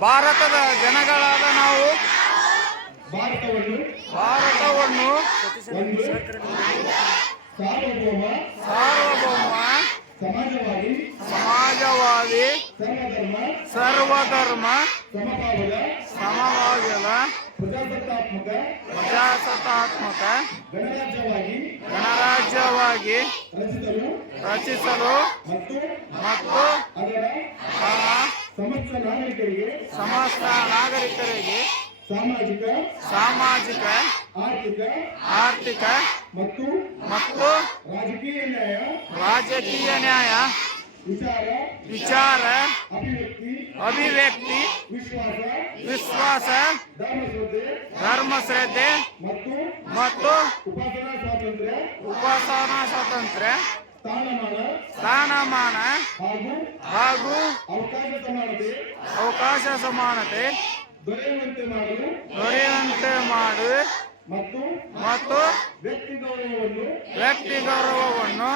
ಭಾರತದ ಜನಗಳಾದ ನಾವು ಭಾರತವನ್ನು ಸಾರ್ವಭೌಮ ಸಮಾಜವಾದಿ ಸರ್ವಧರ್ಮ ಸಮಭಾವದ ಪ್ರಜಾಸತ್ತಾತ್ಮಕ ಗಣರಾಜ್ಯವಾಗಿ ರಚಿಸಲು ಮತ್ತು ಸಮಸ್ತ ನಾಗರಿಕರಿಗೆ ಸಮಸ್ತ ನಾಗರಿಕರಿಗೆ ಸಾಮಾಜಿಕ ಸಾಮಾಜಿಕ ಆರ್ಥಿಕ ಆರ್ಥಿಕ ಮತ್ತು ಮತ್ತು ರಾಜಕೀಯ ನ್ಯಾಯ ರಾಜಕೀಯ ನ್ಯಾಯ ವಿಚಾರ ವಿಚಾರ ಅಭಿವ್ಯಕ್ತಿ ಅಭಿವ್ಯಕ್ತಿ ವಿಶ್ವಾಸ ವಿಶ್ವಾಸ ಧರ್ಮಶ್ರದ್ಧೆ ಧರ್ಮಶ್ರದ್ಧೆ ಮತ್ತು ಮತ್ತು ಉಪಾಸನಾ ಸ್ವಾತಂತ್ರ್ಯ ಉಪಾಸನಾ ಸ್ವಾತಂತ್ರ್ಯ ಸ್ಥಾನಮಾನ ಸ್ಥಾನಮಾನ ಹಾಗೂ ಹಾಗೂ ಅವಕಾಶ ಸಮಾನತೆ ಅವಕಾಶ ಸಮಾನತೆ. ದೊರೆಯುವಂತೆ ಮಾಡಿ. ಮತ್ತು ಮತ್ತು ವ್ಯಕ್ತಿ ಗೌರವವನ್ನು ವ್ಯಕ್ತಿ ಗೌರವವನ್ನು